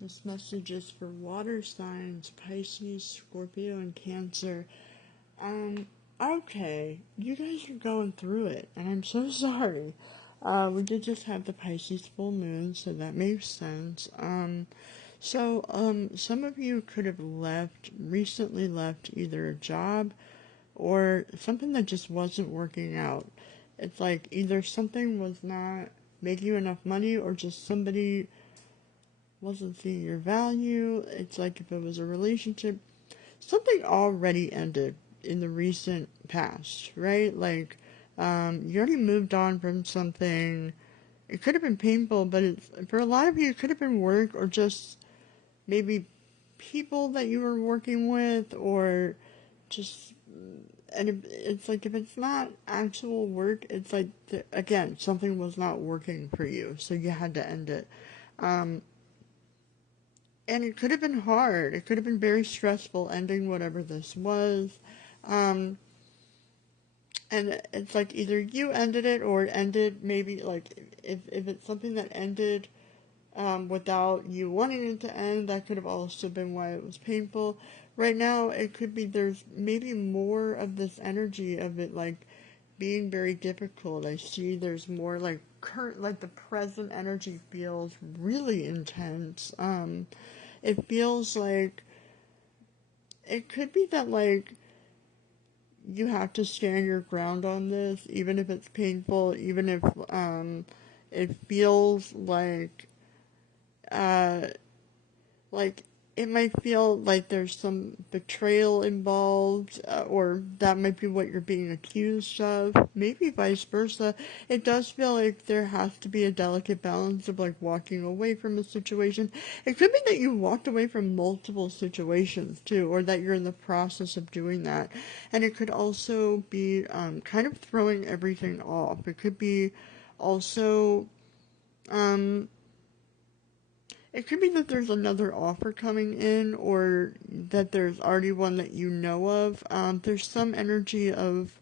This message is for water signs, Pisces, Scorpio, and Cancer. Okay, you guys are going through it, and I'm so sorry. We did just have the Pisces full moon, so that makes sense. Some of you could have recently left either a job or something that just wasn't working out. It's like either something was not making you enough money or just somebody wasn't seeing your value. It's like if it was a relationship, something already ended in the recent past, right? Like, you already moved on from something. It could have been painful, but for a lot of you, it could have been work or just maybe people that you were working with, or just, and it's like if it's not actual work, it's like, again, something was not working for you, so you had to end it. Um, and it could have been hard. It could have been very stressful ending whatever this was. Um, and it's like either you ended it or it ended maybe like if it's something that ended without you wanting it to end, that could have also been why it was painful. Right now, it could be there's maybe more of this energy of it like being very difficult. I see there's more like current, like the present energy feels really intense. It feels like it could be that like you have to stand your ground on this, even if it's painful, even if it feels uh, like it might feel like there's some betrayal involved, or that might be what you're being accused of. Maybe vice versa. It does feel like there has to be a delicate balance of like walking away from a situation. It could be that you walked away from multiple situations too, or that you're in the process of doing that. And it could also be kind of throwing everything off. It could be also. Um, it could be that there's another offer coming in, or that there's already one that you know of. There's some energy of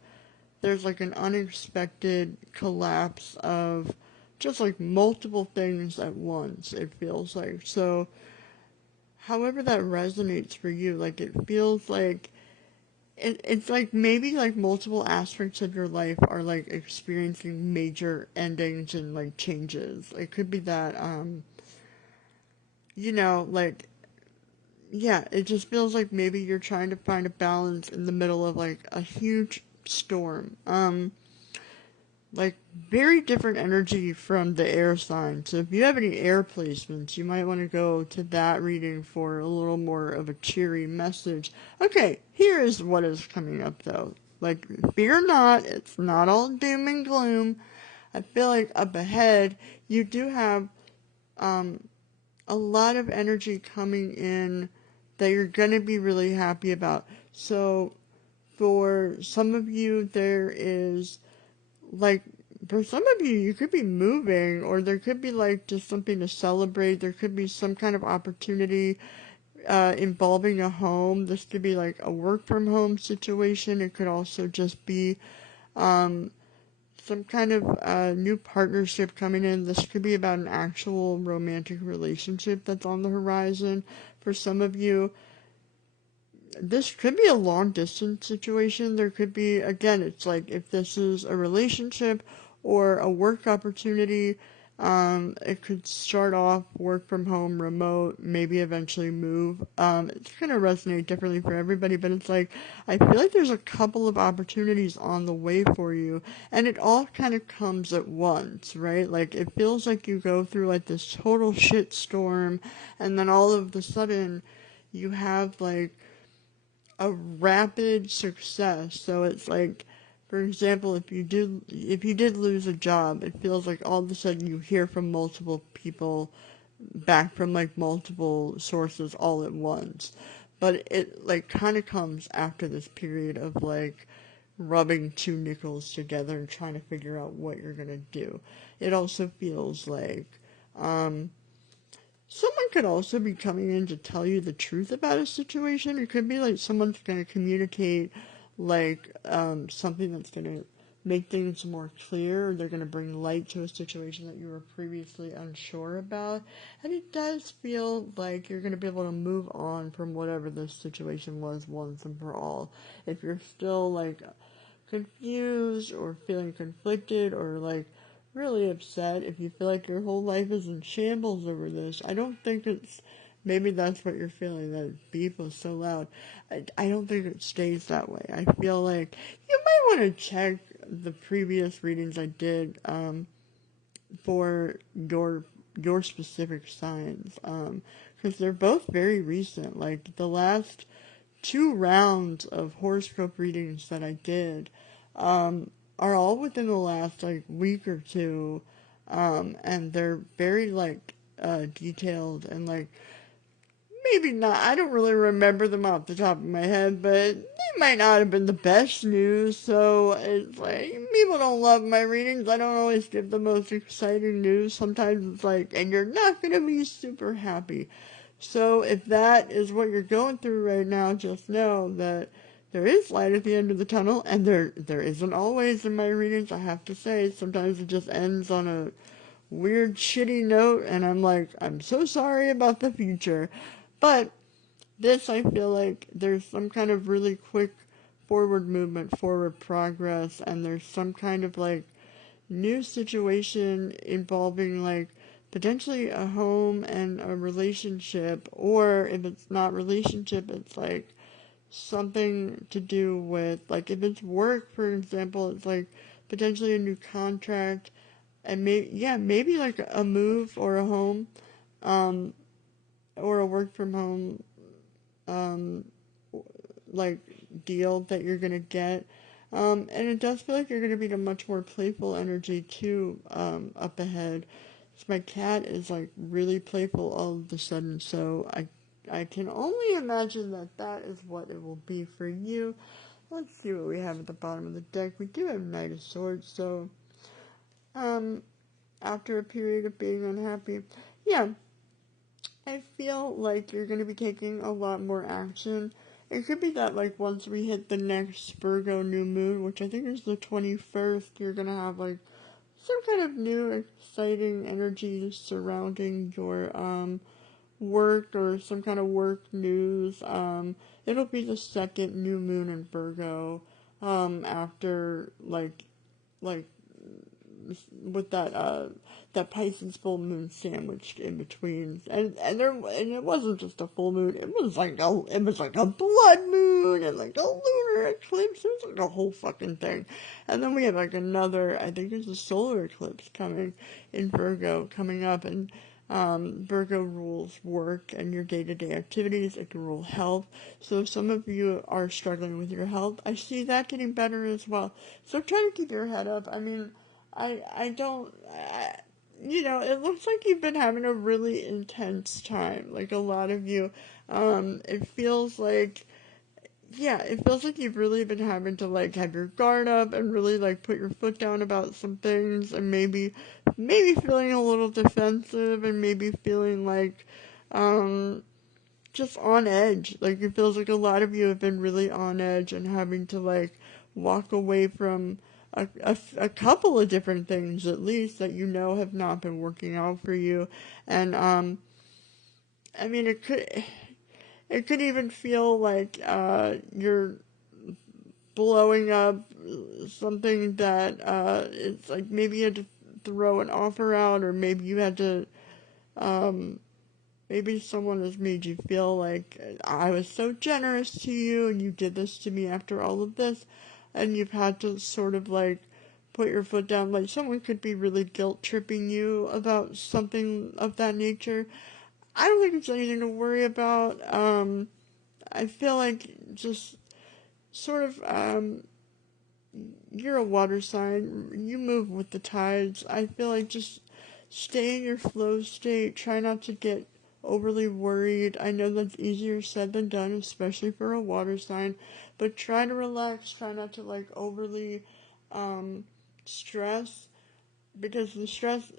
there's like an unexpected collapse of just like multiple things at once, it feels like. So, however that resonates for you, like it feels like it's like maybe like multiple aspects of your life are like experiencing major endings and like changes. It could be that, like yeah, it just feels like maybe you're trying to find a balance in the middle of like a huge storm. Like very different energy from the air sign. So if you have any air placements, you might want to go to that reading for a little more of a cheery message. Okay, here is what is coming up though. Like, fear not, it's not all doom and gloom. I feel like up ahead, you do have um, a lot of energy coming in that you're going to be really happy about. So, for some of you, there is like, for some of you, you could be moving, or there could be like just something to celebrate. There could be some kind of opportunity involving a home. This could be like a work from home situation. It could also just be um, some kind of new partnership coming in. This could be about an actual romantic relationship that's on the horizon. For some of you, this could be a long distance situation. There could be, again, it's like if this is a relationship or a work opportunity, it could start off work from home, remote, maybe eventually move. It's going to resonate differently for everybody, but it's like, I feel like there's a couple of opportunities on the way for you, and it all kind of comes at once, right? Like, it feels like you go through like this total shit storm, and then all of a sudden, you have like a rapid success. So it's like, for example, if you did lose a job, it feels like all of a sudden you hear from multiple people back from like multiple sources all at once. But it like kind of comes after this period of like rubbing two nickels together and trying to figure out what you're gonna do. It also feels like um someone could also be coming in to tell you the truth about a situation. It could be like someone's going to communicate like something that's going to make things more clear. They're going to bring light to a situation that you were previously unsure about. And it does feel like you're going to be able to move on from whatever this situation was once and for all. If you're still like confused or feeling conflicted or like really upset, if you feel like your whole life is in shambles over this, I don't think it's, maybe that's what you're feeling, that beep was so loud. I don't think it stays that way. I feel like you might want to check the previous readings I did for your specific signs, because they're both very recent. Like the last 2 rounds of horoscope readings that I did are all within the last like week or two, and they're very like detailed and like maybe not. I don't really remember them off the top of my head, but they might not have been the best news. So it's like people don't love my readings. I don't always give the most exciting news. Sometimes it's like, and you're not gonna be super happy. So if that is what you're going through right now, just know that there is light at the end of the tunnel, and there isn't always in my readings. I have to say, sometimes it just ends on a weird, shitty note, and I'm like, I'm so sorry about the future. But this, I feel like there's some kind of really quick forward movement, forward progress, and there's some kind of like new situation involving like potentially a home and a relationship, or if it's not relationship, it's like something to do with, like if it's work, for example, it's like potentially a new contract, and maybe like a move or a home, um, or a work from home, um, like deal that you're gonna get. And it does feel like you're gonna be in a much more playful energy too, up ahead. So my cat is like really playful all of a sudden, so I can only imagine that that is what it will be for you. Let's see what we have at the bottom of the deck. We do have Knight of Swords, so um, after a period of being unhappy, yeah, I feel like you're going to be taking a lot more action. It could be that, like, once we hit the next Virgo new moon, which I think is the 21st, you're going to have, like, some kind of new exciting energy surrounding your, work or some kind of work news. It'll be the second new moon in Virgo, after, like, with that Pisces full moon sandwiched in between, and it wasn't just a full moon. It was like a blood moon and like a lunar eclipse. It was like a whole fucking thing. And then we have like another, I think there's a solar eclipse coming in Virgo coming up, and Virgo rules work and your day-to-day activities. It can rule health. So if some of you are struggling with your health, I see that getting better as well. So try to keep your head up. I mean, I don't, it looks like you've been having a really intense time. Like a lot of you, it feels like, yeah, it feels like you've really been having to like have your guard up and really like put your foot down about some things, and maybe feeling a little defensive, and maybe feeling like, just on edge. Like it feels like a lot of you have been really on edge and having to like walk away from a couple of different things at least that have not been working out for you. And I mean it could even feel like you're blowing up something that it's like maybe you had to throw an offer out, or maybe you had to maybe someone has made you feel like I was so generous to you and you did this to me after all of this, and you've had to sort of like put your foot down. Like someone could be really guilt tripping you about something of that nature. I don't think it's anything to worry about. I feel like just sort of, you're a water sign. You move with the tides. I feel like just stay in your flow state. Try not to get overly worried. I know that's easier said than done, especially for a water sign. But try to relax. Try not to like overly stress, because the stress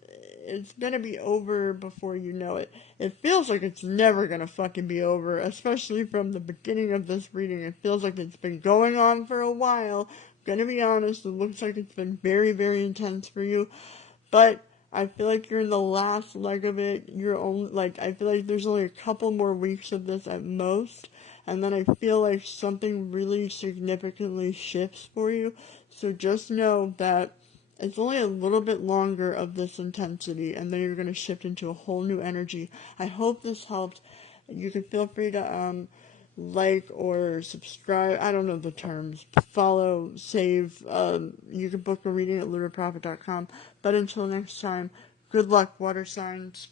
is gonna be over before you know it. It feels like it's never gonna fucking be over, especially from the beginning of this reading. It feels like it's been going on for a while, gonna be honest, it looks like it's been very, very intense for you, but I feel like you're in the last leg of it. You're only, like, I feel like there's only a couple more weeks of this at most, and then I feel like something really significantly shifts for you. So just know that it's only a little bit longer of this intensity, and then you're going to shift into a whole new energy. I hope this helped. You can feel free to like or subscribe. I don't know the terms. Follow, save. You can book a reading at lunaprofit.com. But until next time, good luck, water signs.